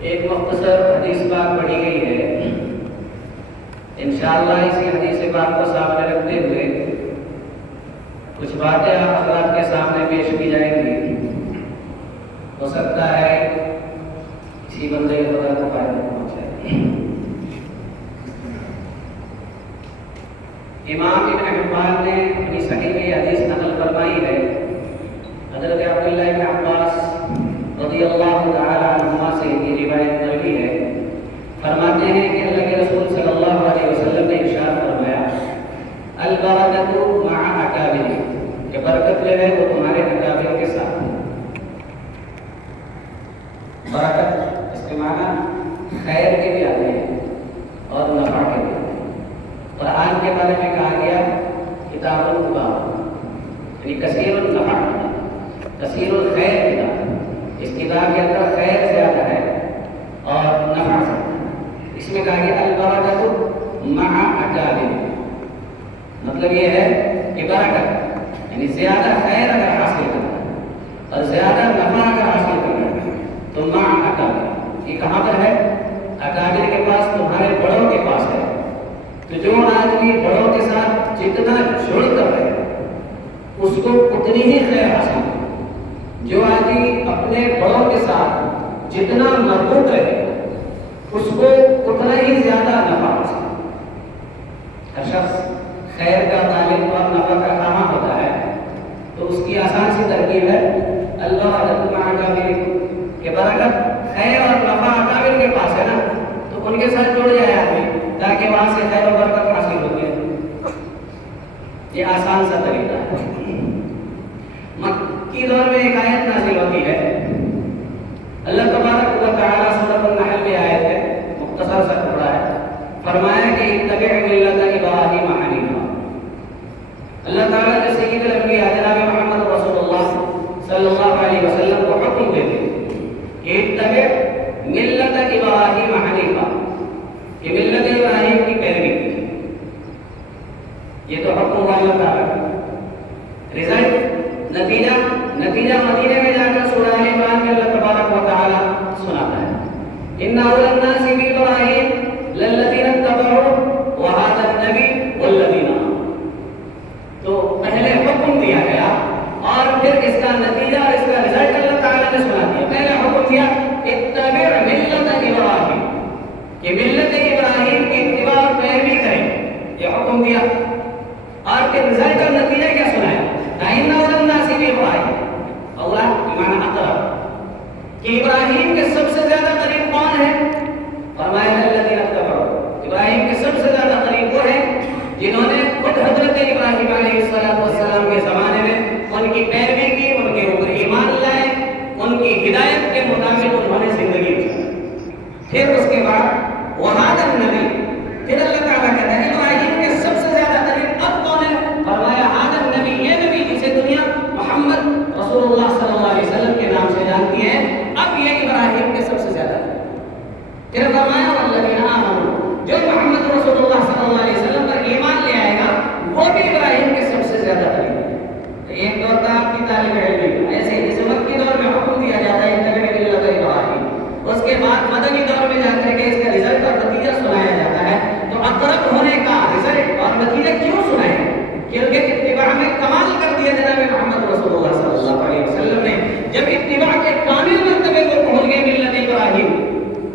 ایک مختصر حدیث پاک پڑھی گئی ہے. انشاءاللہ اسی حدیث پاک کو سامنے رکھتے ہوئے کچھ باتیں آپ حضرات کے سامنے پیش کی جائیں گی. ہو سکتا ہے کسی بندے خدا کو فائدہ پہنچائے. امام ابن حبان نے اپنی صحیح میں حدیث نقل فرمائی ہے. حضرت عبداللہ بن عباس رضی اللہ تعالی عنہما سے یہ روایت مروی ہے. فرماتے ہیں کہ اللہ کے رسول صلی اللہ علیہ وسلم نے ارشاد فرمایا البرکۃ مع اکابر، کہ برکت جو ہے وہ تمہارے اکابر کے ساتھ. برکت اس کے معنی خیر کے بھی آتے ہیں اور نفع کے بھی. قرآن کے بارے میں کہا گیا کتاب المبارک، یعنی کثیر النفع، کثیر الخیر کتاب. اس کتاب کے اندر خیر زیادہ ہے اور نفع زیادہ. اس میں کہا گیا البرکۃ مع اکابر، مطلب یہ ہے کہ برکت یعنی زیادہ خیر اگر حاصل کرنا ہے اور زیادہ نفع اگر حاصل کرنا ہے تو مع اکابر. یہ کہاں پر ہے؟ اکابر کے پاس، تمہارے بڑوں کے پاس ہے. تو جو آدمی بڑوں کے ساتھ جتنا جڑ کر رہے اس کو اتنی ہی خیر حاصل ہے. جو آدمی اپنے بڑوں کے ساتھ جتنا مربوط رہے اس کو اتنا ہی زیادہ نفع حاصل. ہر شخص خیر کا طالب اور نفع کا کہاں ہوتا ہے تو اس کی آسان سی ترکیب ہے البرکۃ مع اکابر، کہ برکت خیر اور نفع اکابر کے پاس ہے نا تو ان کے ساتھ جڑ جائے آدمی تاکہ وہاں سے خیر و برکت حاصل ہو جائے. یہ آسان سا طریقہ ہے. مکی دور میں ایک آیت نازل ہوتی ہے. اللہ تبارک و تعالیٰ سورۃ النحل میں آیت ہے، مختصر سا ٹکڑا ہے. فرمایا کہ اتبع ملت ابراہیم حنیفا. اللہ تعالیٰ نے سید الانبیاء جناب محمد رسول اللہ صلی اللہ علیہ وسلم کو حکم دیتے کہ اتبع ملت ابراہیم حنیفا، کہ ملت ابراہیم کی پیروی کی. یہ تو حکم ہوا اللہ تعالیٰ کا. رزلٹ نتیجہ مدینے میں جا کر سورہ آل عمران میں اللہ تبارک و تعالیٰ سناتا ہے ان اول الناس بابراہیم للذین اتبعوا وهذا النبی والذین آمنوا. تو پہلے حکم دیا گیا اور پھر اس کا نتیجہ اور اس کا رزلٹ اللہ تعالیٰ نے سنا دیا. پہلے حکم دیا اتبع ملت ابراہیم، کہ ملت ابراہیم کی اتباع اور پیروی کریں، یہ حکم دیا. اور پھر رزلٹ اور نتیجہ کیا سنایا؟ ان اول الناس بابراہیم، اولا بمعنی اقرب، کہ ابراہیم کے سب سے زیادہ قریب کون ہے؟ فرمایا الذین اتبعوا، ابراہیم کے سب سے زیادہ قریب وہ ہیں جنہوں نے خود حضرت ابراہیم علیہ السلام کے زمانے میں ان کی پیروی کی، ان کے اوپر ایمان لائے، ان کی ہدایت کے مطابق انہوں نے زندگی گزاری. پھر اس کے بعد وہذا النبی، پھر اللہ تعالیٰ کہتا ہے ابراہیم کے سب سے زیادہ قریب اب کون ہے؟ فرمایا ھذا النبی، یہ نبی جسے دنیا محمد رسول اللہ صلی اللہ علیہ وسلم کے نام سے جانتی ہے، اب یہ ابراہیم کے سب سے زیادہ ہے. پھر فرمایا والذین آمنوا، جو محمد رسول اللہ صلی اللہ علیہ وسلم پر ایمان لے آئے گا وہ بھی ابراہیم کے سب سے زیادہ قریب ہے. ایک دور تھا آپ کی طالب علم کا، ایسے ہی جس مکی دور میں حکم دیا جاتا ہے اتبع ملت ابراہیم، اس کے بعد مدنی دور میں جا کر کے اس کا رزلٹ اور نتیجہ سنایا جاتا ہے. تو اقرب ہونے کا رزلٹ اور نتیجہ کیوں سنائے؟ کیونکہ اتباع میں کمال کر دیا جناب محمد رسول اللہ صلی اللہ علیہ وسلم نے. جب اتباع کے کامل مرتبے کو پہنچ گئے ملت ابراہیم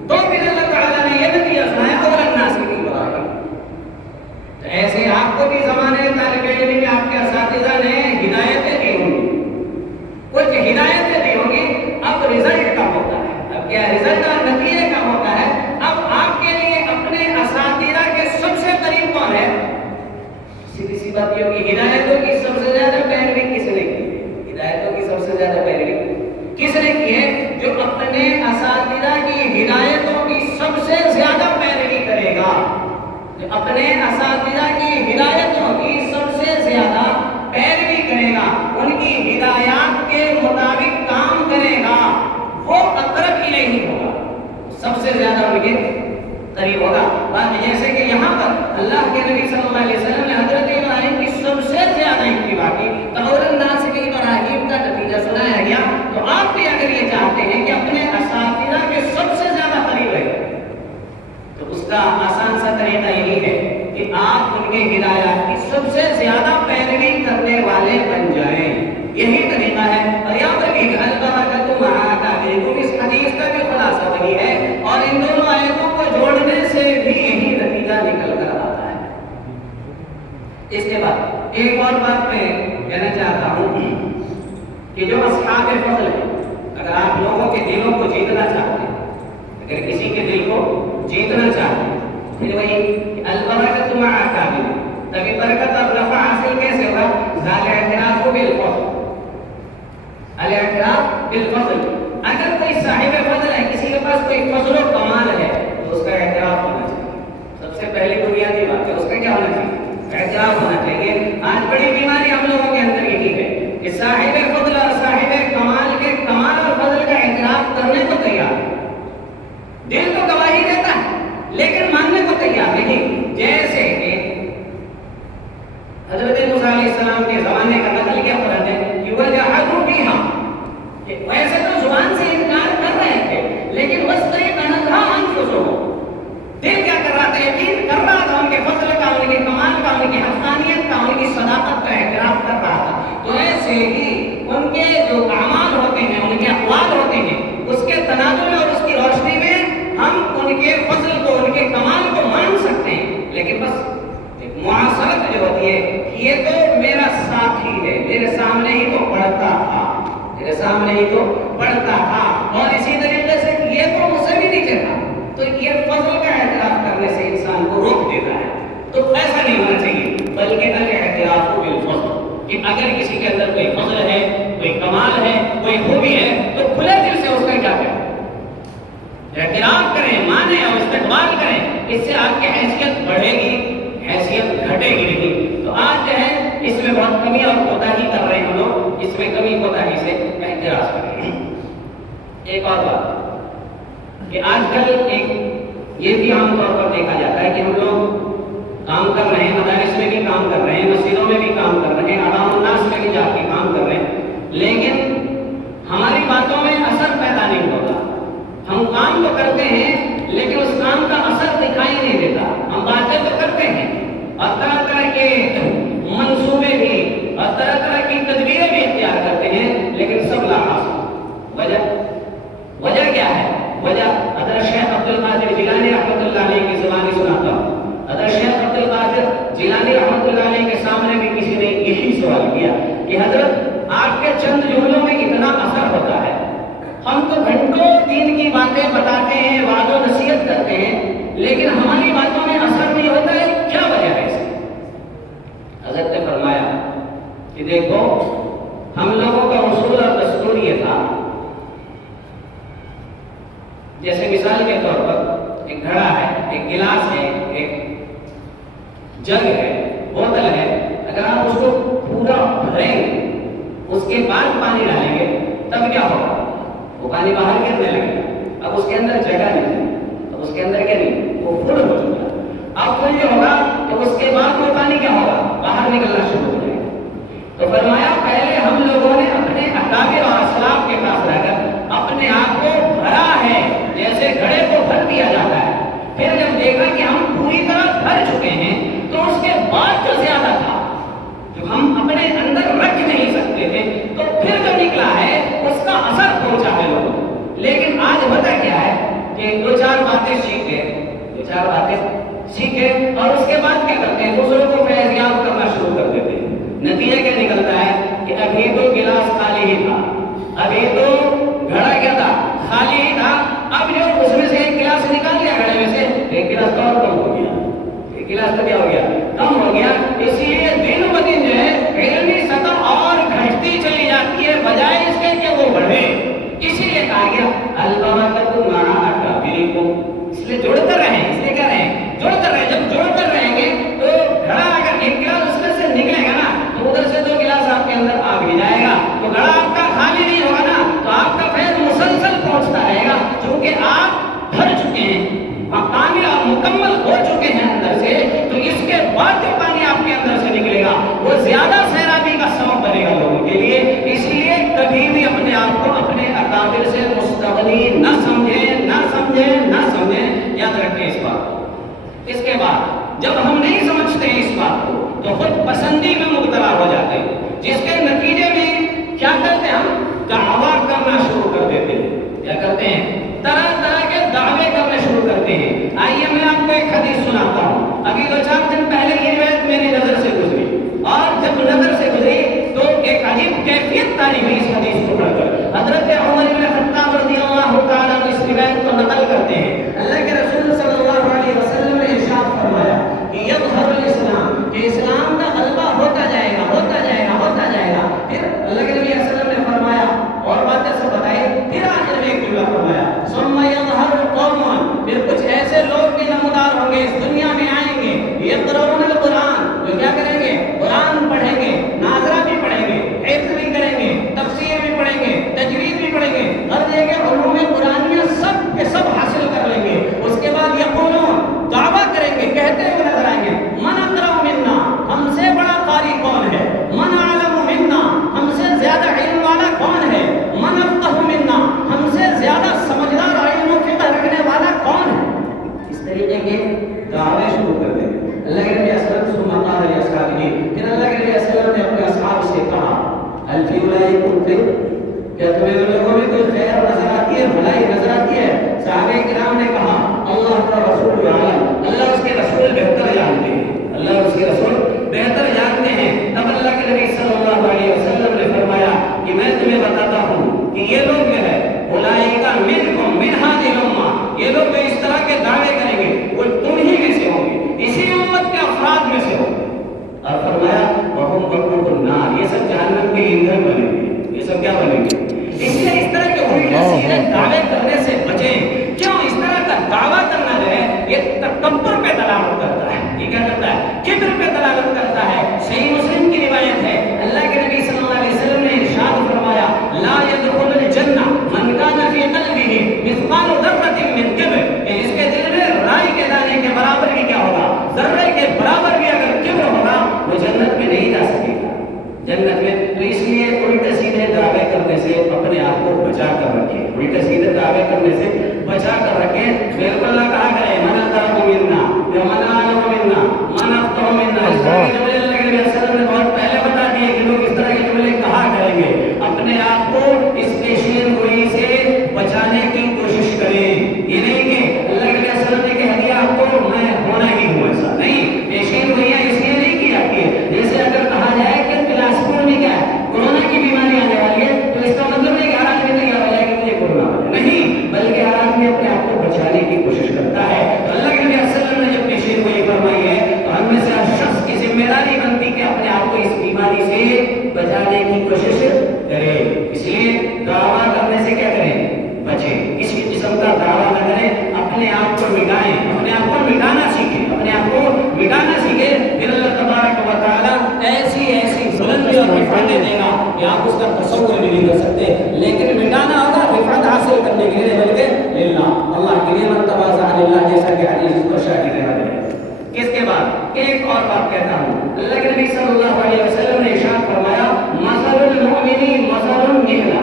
تو پھر اللہ تعالیٰ نے یہ نتیجہ سنایا اول الناس بابراہیم. تو ایسے آپ کو بھی زمانے طالب علم میں آپ کے اساتذہ نے ہدایتیں دی ہوں گی، کچھ ہدایتیں دی ہوں گی. اب رزلٹ کا ہوتا ہے، اب کیا رزلٹ اور نتیجے کا ہوتا ہے. اب آپ کے لیے اپنے اساتذہ کے سب سے قریب کون ہے؟ سیدھی سی بات یہ ہوگی ہدایتوں کی سب سے زیادہ پیروی کس نے کی؟ ہدایتوں کی سب سے زیادہ پیروی کس نے کی ہے؟ جو اپنے اساتذہ کی ہدایتوں کی سب سے زیادہ پیروی کرے گا، جو اپنے اساتذہ کی ہدایتوں کی سب سے زیادہ پیروی کرے گا، ان کی ہدایات کے مطابق کام کرے گا، وہ اقرب الیہ ہوگا، سب سے زیادہ ان کے قریب ہوگا. جیسے کہ یہاں پر اللہ کے نبی صلی اللہ علیہ وسلم نے حضرت ابراہیم کی سب سے زیادہ اتباع کی، اول الناس ابراہیم کا نتیجہ سنایا گیا. تو آپ بھی اگر یہ چاہتے ہیں کہ اپنے اساتذہ کے سب سے زیادہ کی ہدایات کی سب سے زیادہ پیروی کرنے والے بن جائیں، یہی طریقہ ہے۔ اور یہاں پر بھی البرکۃ مع اکابرکم، اس حدیث کا بھی خلاصہ وہی ہے، اور ان دونوں آیتوں کو جوڑنے سے بھی یہی نتیجہ نکل کر آتا ہے۔ اس کے بعد ایک اور بات میں کہنا چاہتا ہوں کہ جو اصحاب فضل ہیں، اگر آپ لوگوں کے دلوں کو جیتنا چاہتے ہیں، اگر کسی کے دل کو جیتنا چاہتے ہیں، پھر وہی البرکۃ مع اکابرکم، تبھی برکت اور نفع حاصل کیسے ہوگا؟ ذال اعتراف بالفضل، الاعتراف بالفضل۔ اگر کوئی صاحب فضل ہے، کسی کے پاس کوئی فضل و کمال ہے، تو اس کا اعتراف ہونا چاہیے۔ سب سے پہلی بنیادی بات ہے اس کا کیا ہونا چاہیے؟ اعتراف ہونا چاہیے۔ آج بڑی بیماری ہم لوگوں کے اندر یہی ہے کہ صاحب فضل اور صاحب کمال کے کمال اور فضل کا اعتراف کرنے کو تیار ہے، دل تو گواہی دیتا ہے لیکن ماننے کو تیار نہیں۔ جیسے کہ حضرت موسیٰ علیہ السلام کے زمانے کا نقل کیا فرض ہے کہ وَجَحَدُوا بِهَا، کہ ویسے تو زبان سے انکار کر رہے تھے لیکن وَاسْتَيْقَنَتْهَا أَنفُسُهُمْ، دل کیا کر رہا تھا؟ یقین کر رہا تھا ان کے فضل کا، ان کے کمال کا، ان کی حقانیت کا، ان کی صداقت کا اعتراف کر رہا تھا۔ تو ایسے ہی ان کے جو اعمال ہوتے ہیں، ان کے اقوال ہوتے ہیں، اس کے تناظر اور اس کی روشنی میں ہم ان کے فضل کو، ان کے کمال کو مان سکتے ہیں، لیکن بس ایک معاصرت جو ہوتی ہے، یہ تو میرا ساتھی ہے، میرے سامنے ہی تو پڑھتا تھا، میرے سامنے ہی تو پڑھتا تھا، اور اسی طریقے سے یہ تو مجھ سے بھی نیچے تھا، تو یہ فضل کا اعتراف کرنے سے انسان کو روک دیتا ہے۔ تو ایسا نہیں ہونا چاہیے، بلکہ الاعتراف بالفضل، کہ اگر کسی کے اندر کوئی فضل ہے، کوئی کمال ہے، کوئی خوبی ہے، تو کھلے دل سے اس کا کیا کریں، اعتراف کریں، مانیں اور استقبال کریں۔ اس سے آپ کی حیثیت بڑھے گی، حیثیت گھٹے گی نہیں۔ تو آج جو ہے اس میں بہت کمی اور کوتاہی کر رہے ہیں ہم لوگ، اس میں کمی کوتاہی سے احتراز کریں۔ ایک اور بات کہ آج کل ایک یہ بھی عام طور پر دیکھا جاتا ہے کہ ہم لوگ کام کر رہے ہیں، مدارس میں بھی کام کر رہے ہیں، مسجدوں میں بھی کام کر رہے ہیں، عوام الناس میں بھی جا کے کام کر رہے ہیں، لیکن ہماری باتوں میں اثر پیدا نہیں ہوتا۔ ہم کام تو کرتے ہیں لیکن اس کام کا اثر دکھائی نہیں دیتا۔ ہم باتیں تو کرتے ہیں اور طرح طرح کے منصوبے بھی اور طرح طرح کی تدبیریں بھی اختیار کرتے ہیں، لیکن سب لاحاصل۔ وجہ کیا ہے؟ وجہ حضرت شیخ عبد القادر جیلانی رحمۃ اللہ علیہ کی زبانی سناتا ہوں۔ حضرت شیخ عبد القادر جیلانی رحمۃ اللہ علیہ کے سامنے بھی کسی نے یہی سوال کیا کہ حضرت آپ کے چند جملوں میں اتنا اثر ہوتا ہے، ہم تو گھنٹوں دین کی باتیں بتاتے ہیں، وعظ و نصیحت کرتے ہیں، لیکن ہماری باتوں میں اثر نہیں ہوتا ہے، کیا وجہ ہے اس کی؟ حضرت نے فرمایا کہ دیکھو، ہم لوگوں کا اصول اور دستور یہ تھا، جیسے مثال کے طور پر ایک گھڑا ہے، ایک گلاس ہے، ایک جگ ہے، بوتل ہے، اگر آپ اس کو پورا بھریں گے، اس کے بعد پانی ڈالیں گے، تب کیا ہوگا؟ وہ پانی باہر گرنے لگے گا۔ اب اس کے اندر جگہ نہیں، اب اس کے اندر کیا نہیں، وہ فل ہو چکا۔ اب فل جو ہوگا تو اس کے بعد وہ پانی کیا ہوگا؟ باہر نکلنا شروع ہو جائے گا۔ تو فرمایا پہلے ہم لوگوں نے اپنے اکابر اور اسلاف کے پاس رہ کر اپنے آپ کو بھرا ہے، جیسے گھڑے کو بھر دیا جاتا ہے۔ پھر جب دیکھا کہ ہم پوری طرح بھر چکے ہیں، تو اس کے بعد جو زیادہ تھا، جو ہم اپنے اندر رکھ نہیں سکتے تھے، تو پھر جو نکلا ہے اس کا اثر پہنچا ہے لوگوں کو۔ لیکن آج ہوتا کیا ہے کہ دو چار باتیں سیکھے اور اس کے بعد کیا کرتے ہیں؟ دوسروں کو فیضیاب کرنا شروع کر دیتے ہیں۔ نتیجہ کیا نکلتا ہے کہ ابھی تو گلاس خالی ہی تھا، ابھی تو گھڑا کیا تھا؟ خالی ہی تھا۔ اب جو اس میں سے ایک گلاس نکال لیا گھڑے میں سے، ایک گلاس تو اور کم ہو گیا، ایک گلاس تو کیا ہو گیا؟ کم ہو گیا۔ اسی لیے دن ب دن جو ہے علمی سطح اور گھٹتی چلی جاتی ہے، بجائے اس کے کہ وہ بڑھے۔ اسی لیے کہا گیا البرکۃ مع اکابرکم، اس لیے جڑ کر رہیں، اس لیے کہہ رہے ہیں جڑ کر رہیں۔ جب جڑ کر رہیں گے تو گھڑا اگر ایک گلاس اس میں سے نکلے گا نا، تو ادھر سے دو گلاس آپ کے اندر آ بھی جائے گا، تو گھڑا آپ کا خالی نہیں ہوگا نا، تو آپ کا فیض مسلسل پہنچتا رہے گا، چونکہ آپ بھر چکے ہیں، کامل اور مکمل ہو چکے ہیں اندر سے۔ تو اس کے بعد جو پانی آپ کے اندر سے نکلے گا وہ زیادہ سیرابی کا سبب بنے گا لوگوں کے لیے۔ اس لیے کبھی بھی اپنے آپ کو اپنے اکابر سے مستغنی نہ سمجھیں، نہ سمجھیں، نہ سمجھیں، یاد رکھیں اس بات کو۔ اس کے بعد جب ہم نہیں سمجھتے ہیں اس بات کو تو خود پسندی میں مبتلا ہو جاتے ہیں، جس کے نتیجے میں کیا کرتے ہیں، ہم دعویٰ کرنا شروع کر دیتے ہیں۔ کیا کرتے ہیں؟ طرح طرح کے دعوے کرنے شروع کرتے ہیں۔ آئیے میں آپ کو ایک حدیث سناتا ہوں۔ ابھی 2-4 دن پہلے یہ روایت میری نظر سے گزری، اور جب نظر سے گزری تو ایک عجیب کیفیت تاری ہوئی اس حدیث کو پڑھ کر۔ حضرت عمر بن خطاب رضی اللہ تعالیٰ عنہ اس روایت کو نقل کرتے ہیں۔ اللہ کے رسول صلی اللہ علیہ وسلم نے ارشاد فرمایا کہ یظہر الاسلام، کہ اسلام کا غلبہ ہوتا جائے گا، ہوتا جائے گا، ہوتا جائے گا۔ پھر اللہ کے نبی صلی اللہ علیہ وسلم نے فرمایا اور باتیں سب بتائی، پھر آخر میں ایک جملہ فرمایا ثم یظہر قوم، پھر کچھ ایسے لوگ بھی نمودار ہوں گے، اس دنیا میں آئیں گے، یقرؤون القرآن، جو کیا کریں گے، قرآن پڑھیں گے، ناظرہ بھی پڑھیں گے، حفظ بھی کریں گے، تفسیر بھی پڑھیں گے، تجوید بھی پڑھیں گے، ہر جگہ علوم قرآنیہ سب کے سب حاصل کر لیں گے۔ اس کے بعد یقولون، دعویٰ کریں گے، کہتے ہوئے نظر آئیں گے، من اقرأ منا، ہم سے بڑا قاری کون ہے، من اعلم منا، ہم سے زیادہ علم والا کون ہے، من افقہ منا، ہم سے زیادہ سمجھدار علم و فقہ رکھنے والا کون ہے۔ اس طریقے کے دعوے شروع کر دیں۔ اللہ کے نبی صلی اللہ علیہ وسلم قال لاصحابہ، پھر اللہ کے نبی صلی اللہ علیہ وسلم نے اپنے اصحاب سے کہا هل فی اولئکم خیر، کیا تمہیں ان لوگوں میں کوئی خیر نظر آتی ہے، بھلائی نظر آتی ہے؟ صحابہ کرام نے کہا اللہ کا رسول عالم، اللہ اس کے رسول بہتر جانتے ہیں، اللہ اس کے رسول بہتر جانتے ہیں۔ تب اللہ کے نبی صلی اللہ علیہ وسلم نے فرمایا کہ میں تمہیں بتاتا ہوں کہ یہ لوگ جو ہے اولئک منکم من هذه الامہ، یہ لوگ جو اس طرح کے دعوے کریں گے وہ تم ہی میں سے ہوں گے، اسی امت کے افراد میں سے ہوں گے۔ اور فرمایا وہم وقود النار، یہ سب جہنم کے ایندھن بنیں گے، یہ سب کیا بنیں گے؟ اس لیے اس طرح کے الٹے سیدھے دعوے کرنے سے بچیں۔ کیوں؟ اس طرح کا دعویٰ کرنا جو ہے یہ تکبر پہ دلالت کرتا ہے، یہ کیا کرتا ہے؟ کبر پہ دلالت کرتا ہے۔ صحیح مسلم کی روایت ہے، اللہ کے نبی صلی اللہ علیہ وسلم نے ارشاد فرمایا لا يدخل الجنہ من کان فی قلبہ مثقال ذرۃ من کبر، کہ جس کے دل میں رائی کے دانے کے برابر بھی کیا ہوگا، ذرے کے برابر بھی اگر کبر ہوگا وہ جنت میں نہیں جا سکے گا، جنت میں۔ تو اس لیے الٹے سیدھے دعوے کرنے سے اپنے آپ کو بچا کر رکھیں، الٹے سیدھے دعوے کرنے سے بچا کر رکھیں۔ بالکل نہ کہا کرے من اقرأ منا، من اعلم منا، من افقہ منا، اس طرح کے جملے اللہ کے نبی صلی اللہ علیہ وسلم نے بہت پہلے بتا دیے کہ لوگ اس طرح کے جملے کہا کریں گے۔ اپنے آپ کو اس پیشین گوئی سے بچانے کی کوشش کریں، یہ نہیں کہ اللہ کے نبی صلی اللہ علیہ وسلم نے کہہ دیا آپ کو میں ہونا ہی ہوں، ایسا نہیں۔ پیشین گوئیاں اس لیے نہیں کی جاتی ہے، جیسے اگر کہا جائے کہ بلاسپور میں کیا ہے کورونا کی بیماری آنے والی ہے تو اس کا مطلب نہیں کہ ہر آدمی تیار ہو جائے کہ مجھے کورونا ہو جائے، نہیں، بلکہ ہر آدمی اپنے آپ کو بچانے کی کوشش کرتا ہے۔ تو اللہ کے نبی صلی اللہ علیہ وسلم نے جب پیشین گوئی فرمائی ہے تو ہم میں سے ہر شخص کی ذمہ داری بنتی کہ اپنے آپ کو اس بیماری سے بچانے کی کوشش کرے۔ اس لیے دعویٰ کرنے سے کیا کریں، بچیں، کسی قسم کا دعویٰ نہ کریں، اپنے آپ کو مٹائیں، اپنے آپ کو مٹانا سیکھیں، اپنے آپ کو مٹانا سیکھیں۔ پھر اللہ تبارک و تعالیٰ ایسی ایسی بلندی اور رفعتیں دے گا کہ آپ اس کا تصور بھی نہیں کر سکتے، لیکن مٹانا ہوگا رفعت حاصل کرنے کے لیے، بلکہ للہ، اللہ کے لیے، من تواضع للہ، جیسا کہ حدیث پر شاہد ہے۔ اس کے بعد ایک اور بات کہتا ہوں، اللہ کے نبی صلی اللہ علیہ وسلم نے ارشاد فرمایا مثل المؤمن مثل النحلہ،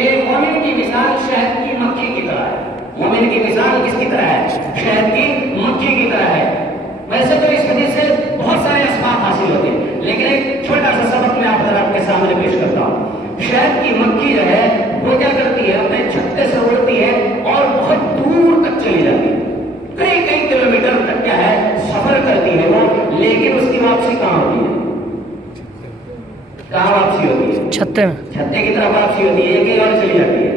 ایک مومن کی مثال شہد کی مکھی کی طرح ہے۔ مومن کی مثال کس کی طرح ہے؟ شہد کی مکھی کی طرح ہے۔ ویسے تو اس حدیث سے بہت سارے اسباق حاصل ہوتے ہیں، لیکن ایک چھوٹا سا سبق میں آپ کے سامنے پیش کرتا ہوں۔ شہد کی مکھی جو ہے وہ کیا کرتی ہے، اپنے چھتے سے اڑتی ہے اور بہت دور تک چلی جاتی ہے، کئی کلومیٹر تک کیا ہے سفر کرتی ہے وہ، لیکن اس کی واپسی کہاں ہوتی ہے؟ کہاں واپسی ہوتی ہے؟ چھتے کی طرف واپسی ہوتی ہے، کہیں اور چلی جاتی ہے۔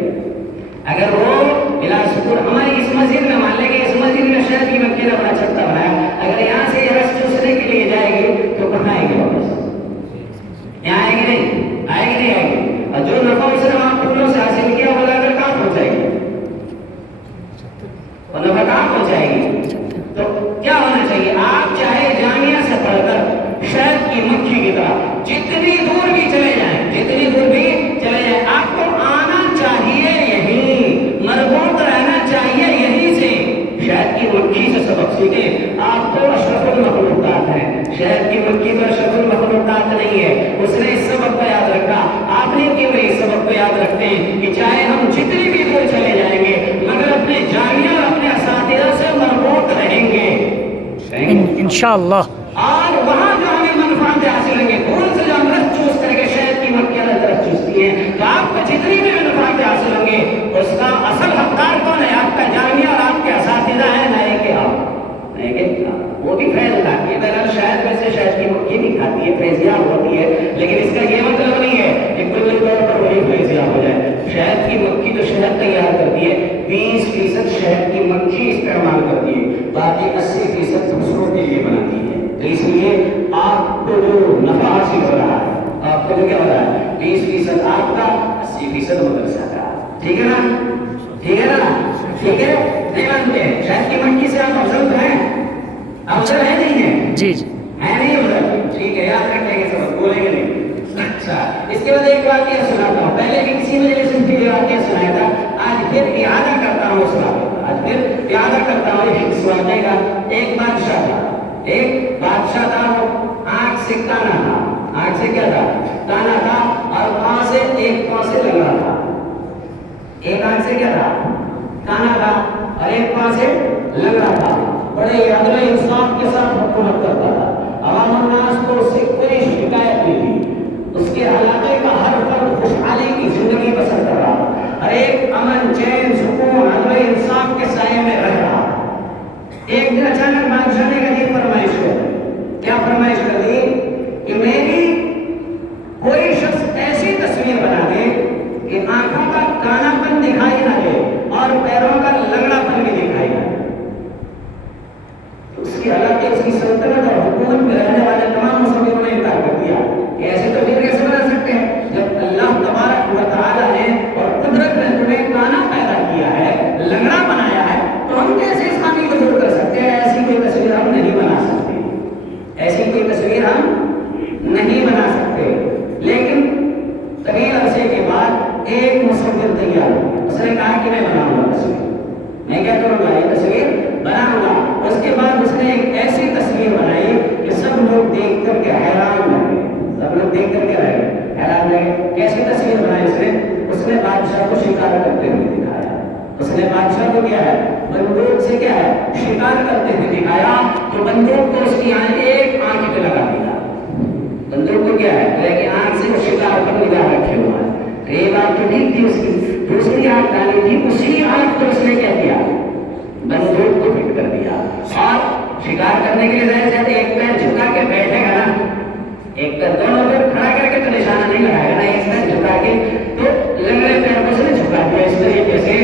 اگر وہ بلاسپور ہماری اس مسجد میں مان لیں گے، اس مسجد میں شہد کی مکھی نے اپنا چھتا بنایا، اگر یہاں سے یہ رس چوسنے کے لیے جائے گی تو کہاں آئے گی واپس؟ یہاں آئے گی نہیں، آئے گی نہیں آئے گی، اور جو نفع اس نے وہاں پھولوں سے حاصل کیا وہ لا کر کہاں پہنچائے گی؟ وہ نفع کہاں پہنچائے گی؟ تو کیا ہونا چاہیے؟ آپ چاہے جامعہ سے پڑھ کر شہد کی مکھی کی طرح جتنی دور بھی چلے جائیں، جتنی دور بھی چلے جائیں، آپ کو آنا چاہیے یہیں، مربوط رہنا چاہیے یہیں سے۔ شہد کی مکھی سے سبق سیکھیں، آپ تو اشرف المخلوقات ہیں، شہد کی مکھی تو اشرف المخلوقات نہیں ہے۔ اس نے اس سبق کو یاد رکھا، آپ نے کیوں اس سبق کو یاد رکھتے ہیں کہ چاہے ہم جتنی بھی دور چلے جائیں گے مگر اپنے جامعہ اور اپنے اساتذہ سے مربوط رہیں گے۔ انشاءاللہ. اور وہاں جو ہمیں منفعت حاصل ہوں گے، کون سے جو ہم رس چوز کر کے شہد کی مکھیاں رس چوزتی ہیں، تو آپ کو جتنی بھی منفعت حاصل ہوں گے اس کا اصل حقدار کون ہے؟ آپ کا جامعہ اور آپ کے اساتذہ ہیں، نئے کے آپ، نئے کے وہ بھی فیض اٹھاتی ہے. بہرحال شہد میں سے شہد کی مکھی بھی کھاتی ہے، فیضیاب ہوتی ہے، لیکن اس کا یہ مطلب نہیں ہے کہ کل طور پر وہی فیضیاب ہو جائے. شہد کی مکھی جو شہد تیار کرتی ہے 20% شہد کی مکھی استعمال کرتی ہے، باقی 80% دوسروں کے لیے بناتی ہے. تو اس لیے آپ کو جو نفع حاصل ہو رہا ہے، آپ کو جو کیا ہو رہا ہے، 20% آپ کا، 80% مدرسہ کا. ٹھیک ہے نا؟ ٹھیک ہے نا؟ ٹھیک ہے. نہیں مانتے شہد کی مکھی سے آپ افضل تو ہیں؟ افضل ہے نہیں ہے؟ جی جی ہے نہیں افضل. ٹھیک ہے، یاد رکھیں گے، سب بولیں گے نہیں. اچھا، اس کے بعد ایک واقعہ سناتا ہوں. پہلے بھی کسی مجلس میں یہ واقعہ سنایا تھا، آج پھر اعادہ کرتا ہوں اس واقعے کا. آج پھر اعادہ کرتا ہوں اس واقعے کا. ایک بادشاہ تھا، ایک بادشاہ تھا، وہ آنکھ سے کانا تھا. آنکھ سے کیا تھا؟ کانا تھا. اور پاؤں سے ایک پاؤں سے لنگڑا تھا. ایک آنکھ سے کیا تھا؟ کانا تھا، اور ایک پاؤں سے لنگڑا تھا. بڑے عدل و انصاف کے ساتھ حکومت کرتا تھا. عوام الناس کو اس سے کوئی شکایت نہیں تھی. اس کے علاقے کا ہر فرد خوشحالی کی زندگی بسر کر رہا، ہر ایک امن چین سکون عدل و انصاف کے سائے میں رہ رہا. ایک دن اچانک بادشاہ نے کہی فرمائش کر دی. کیا فرمائش کر دی؟ کہ میری کوئی شخص ایسی تصویر بنا دے کہ آنکھوں کا کانا پن دکھائی نہ دے اور پیروں کا لنگڑا پن بھی دکھائی نہ دے. اس کی علاقے، اس کی سلطنت اور حکومت میں رہنے والے تمام مسلمانوں نے انکار کر دیا کہ ایسے تصویر کیسے بنا سکتے ہیں جب اللہ تبارک و تعالیٰ نے اور قدرت نے تمہیں کانا پیدا کیا ہے، لنگڑا بنایا ہے، تو ہم کیسے اس خامی کو دور کر سکتے ہیں؟ ایسی کوئی تصویر ہم نہیں بنا سکتے، ایسی کوئی تصویر ہم نہیں بنا سکتے. لیکن طویل عرصے کے بعد ایک مصور تیار ہوا. اس نے کہا کہ میں بناؤں گا تصویر، میں کیا کروں گا، یہ تصویر بناؤں گا. اس کے بعد اس نے ایک ایسی تصویر بنائی کہ سب لوگ دیکھ کر کے حیران رہے. سب لوگ دیکھ کر کے حیران رہے. کیسی تصویر بنائی اس نے؟ اس نے بادشاہ کو شکار کرتے ہوئے دکھایا. اس نے بادشاہ کو کیا ہے، بندوق سے کیا ہے، شکار کرتے ہوئے دکھایا. تو بندوق کو اس کی ایک آنکھ پہ لگا دیا. بندوق کو کیا ہے کہ آنکھ سے وہ شکار پر نگاہ رکھے ہوا ہے. ایک آنکھ تو ٹھیک تھی اس کی، دوسری آنکھ ڈالی تھی. اسی آنکھ کو اس نے کیا کیا، بندوق کو فٹ کر دیا. اور شکار کرنے کے لیے ظاہر سے ایک پیر جھکا کے بیٹھے گا نا، ایک پیر دونوں پیر کھڑا کر کے تو نشانہ نہیں لگائے گا نا، ایک پیر جھکا کے. تو لنگڑے پیر کو اس نے جھکا دیا اس طریقے سے.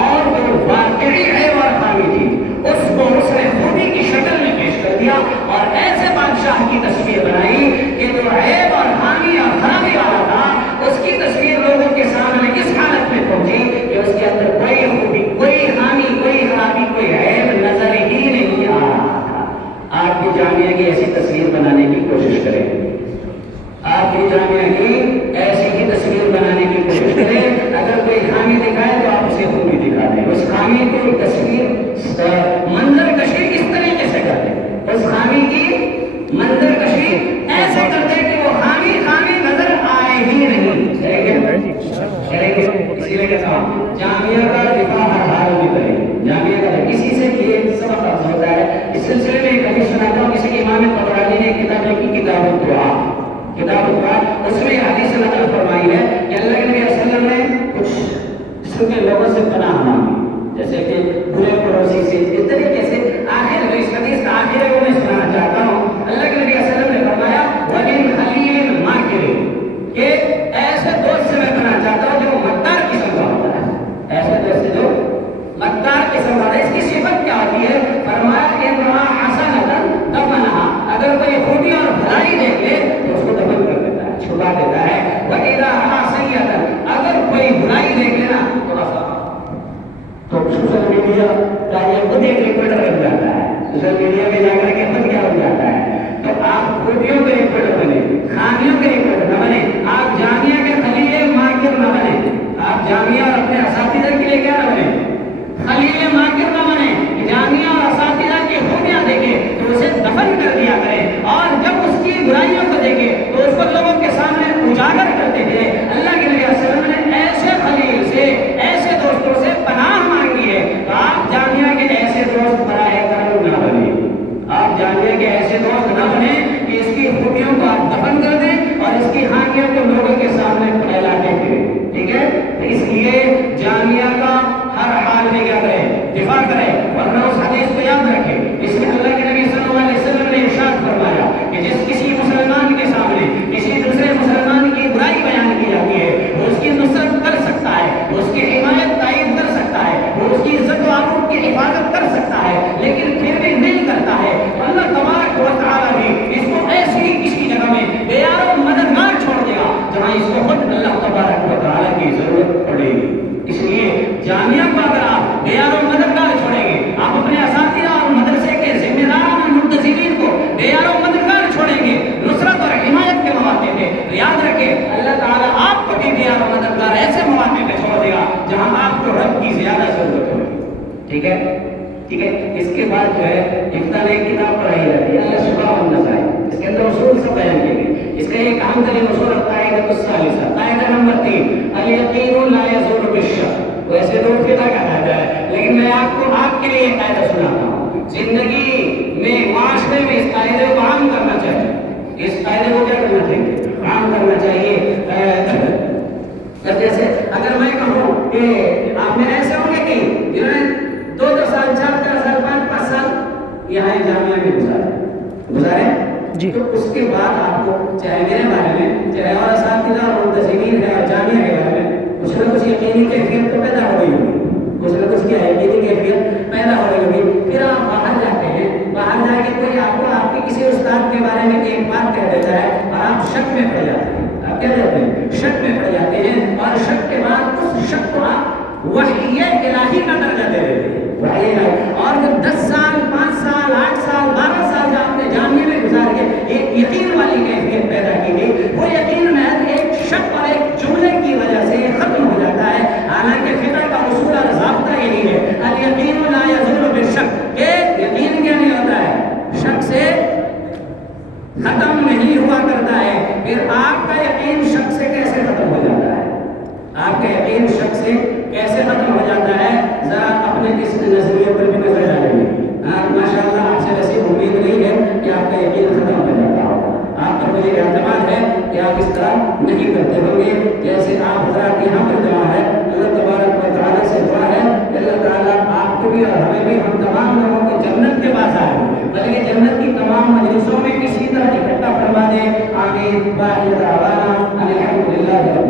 اور جو واقعی عیب اور خامی تھی اس کو اس نے خوبی کی شکل میں پیش کر دیا. اور ایسے بادشاہ کی تصویر بنائی کہ جو عیب اور خامی اور خرابی والا تھا، اس کی تصویر لوگوں کے سامنے اس حالت میں پہنچی کہ اس کے اندر کوئی خوبی، کوئی خامی، کوئی خرابی، کوئی عیب نظر ہی نہیں آ رہا تھا. آپ بھی جامعہ کی ایسی تصویر بنانے کی کوشش کریں. آپ بھی جامعہ کی ایسی ہی تصویر بنانے کی کوشش کریں. اگر کوئی خامی دکھائے تو آپ اسے خوبی دکھا دیں. اس خامی کو تصویر منظر کشی اس طریقے سے کر دیں، اس خامی کی منظر کشی ایسے کر دیں کہ وہ خامی خامی نظر آئے ہی نہیں. اسی لیے کہتا ہوں جامعہ کا دفاع ہر حال میں کریں. جامعہ کا کسی سے یہ سبق حاصل ہوتا ہے. اس سلسلے میں ایک حدیث سناتا ہوں. کسی امام طبرانی نے ایک کتاب لکھی، کتاب الدعا. کتاب الدعا، اس میں حدیث نقل فرمائی ہے کہ اللہ کے نبی صلی اللہ علیہ وسلم نے کچھ قسم کے لوگوں سے پناہ مانگی، جیسے کہ برے پڑوسی سے. اس طریقے سے آخر میں اس حدیث کا آخر ہے وہ میں سنانا چاہتا ہوں. اللہ کے نبی صلی اللہ علیہ وسلم نے فرمایا وَمِنْ خَلِيلٍ مَاكِرٍ، کہ ایسے دوست سے میں پناہ چاہتا ہوں جو مکار قسم کا ہوتا ہے. ایسے دوست جو مکار قسم کا ہوتا ہے. اس کی صفت کیا ہوتی ہے؟ فرمایا إِنْ رَأَىٰ حَسَنَةً دَفَنَهَا، اگر کوئی خوبی اور بھلائی دیکھ لے تو اس کو دفن کر دیتا ہے، چھپا دیتا ہے. وَإِذَا رَأَىٰ سَيِّئَةً، اگر کوئی برائی دیکھ لینا تو سوشل میڈیا کا یہ خود ایک ریپورٹر بن جاتا ہے. سوشل میڈیا میں جا کر کے خود کیا بن جاتا ہے. تو آپ خوبیوں کے ریپورٹر بنے، خامیوں کے ریپورٹر نہ بنے. آپ جامعہ کے خلیل ماکر نہ بنے. آپ جامعہ اور اپنے اساتذہ کے لیے کیا نہ بنے، خلیل ماکر نہ بنے. جامعہ اور اساتذہ کی خوبیاں دیکھیں تو اسے دفن کر دیا کریں، اور جب اس کی برائیوں کو دیکھیں تو اس کو لوگوں کے سامنے اجاگر کرتے تھے. اللہ کے نبی صلی اللہ علیہ وسلم نے ایسے خلیل سے، ایسے دوستوں سے پناہ مانگی ہے. تو آپ جامعہ کے ایسے دوست براہ کرم نہ بنے. آپ جامعہ کے جامعہ کا ہر حال میں کیا کرے؟ دفاع کرے، ورنہ اس حدیث کو یاد رکھے۔ اس میں اللہ کے نبی صلی اللہ علیہ وسلم نے ارشاد فرمایا کہ جس کسی مسلمان کے سامنے کسی دوسرے مسلمان کی برائی بیان کی جاتی ہے، وہ اس کی نصرت کر سکتا ہے، وہ اس کی حمایت تائید کر سکتا ہے، وہ اس کی عزت و آبرو کی حفاظت کر سکتا ہے، لیکن پھر بھی نہیں کرتا ہے، اللہ تبارک و تعالیٰ بھی اس کو ایسی ہی کسی جگہ میں بے یار و مددگار چھوڑ دے گا جہاں اس کو خود اللہ تبارک و تعالیٰ کی ضرورت پڑے گی۔ اس لیے جامعہ کو اگر آپ بے یار و مددگار چھوڑیں گے، آپ اپنے اساتذہ اور مدرسے کے ذمہ داران اور منتظمین کو بے یار و مددگار چھوڑیں گے نصرت اور حمایت کے مواقع پہ، تو یاد رکھیں اللہ تعالیٰ آپ کو بھی بے یار و مددگار ایسے مواقع پہ چھوڑ دے گا جہاں آپ کو رب کی زیادہ ضرورت ہوگی۔ ٹھیک ہے، ٹھیک ہے۔ اس کے بعد جو ہے افتاح میں ایک کتاب پڑھائی جاتی ہے الشفاء والنصائح، اس کے اندر اصول سب بیان کیے گئے۔ اس کا ایک اہم ترین اصول القاعدۃ الثالثہ، قاعدہ نمبر 3، الیقین لا یزول بالشک۔ ویسے تو فقہ کا قاعدہ ہے، لیکن میں آپ کو آپ کے لیے یہ قاعدہ سناتا ہوں۔ زندگی میں معاشرے میں اس قاعدے کو عام کرنا چاہیے، اس قاعدے کو کیا کرنا چاہیے؟ عام کرنا چاہیے۔ جیسے اگر میں کہوں کہ آپ میں ایسے ہوں گے کہ جنہوں نے 2 سال 4 سال 5 سال یہاں جامعہ میں گزارے جی، تو اس کے بعد آپ کو چاہے میرے بارے میں چاہے اور اساتذہ اور منتظمین ہے اور جامعہ کے بارے میں کچھ نہ کچھ یقینی کیفیت تو پیدا ہو گئی ہوگی، کچھ نہ کچھ کیا ہے یقینی کیفیت پیدا ہو گئی ہوگی۔ پھر آپ باہر جاتے ہیں، باہر جا کے کوئی آپ کو آپ کے کسی استاد کے بارے میں ایک بات کہہ دیتا ہے اور آپ شک میں پڑ جاتے ہیں، آپ کیا کہتے ہیں؟ شک میں پڑ جاتے ہیں، اور شک کے بعد اس شک کو آپ وحی الہی کا درجہ دے دیتے ہیں، وحی الہی۔ اور وہ 10 سال 5 سال 8 سال 12 سال جو آپ نے جامعہ میں گزار کے ایک یقین والی کیفیت پیدا کی تھی، وہ یقین محض ایک شک اور ایک جملے کی وجہ سے ختم ہو جاتا ہے۔ حالانکہ فقہ کا اصول اور ضابطہ یہی ہے، الیقین لا یزول بالشک، کہ یقین کیا نہیں ہوتا ہے؟ شک سے ختم نہیں ہوا کرتا ہے۔ پھر آپ کا یقین شک سے کیسے ختم ہو جاتا ہے؟ آپ کا یقین شک سے کیسے ختم ہو جاتا ہے؟ ذرا اپنے اس نظریے پر بھی نظر ڈالیں گے۔ ماشاء اللہ آپ سے ویسی امید نہیں ہے کہ آپ کا یقین ختم ہو جاتا ہو، آپ پر مجھے اعتماد ہے کہ آپ اس طرح نہیں کرتے ہوں گے جیسے آپ حضرات یہاں پر جمع ہے۔ اللہ تبارک و تعالیٰ سے دعا ہے کہ اللہ تعالیٰ آپ کو بھی اور ہمیں بھی، ہم تمام لوگوں کو جنت کے پاس آئے، بلکہ جنت کی تمام مجلسوں میں اسی طرح اکٹھا فرما دے۔ آمین۔ واخر دعوانا ان الحمد للہ۔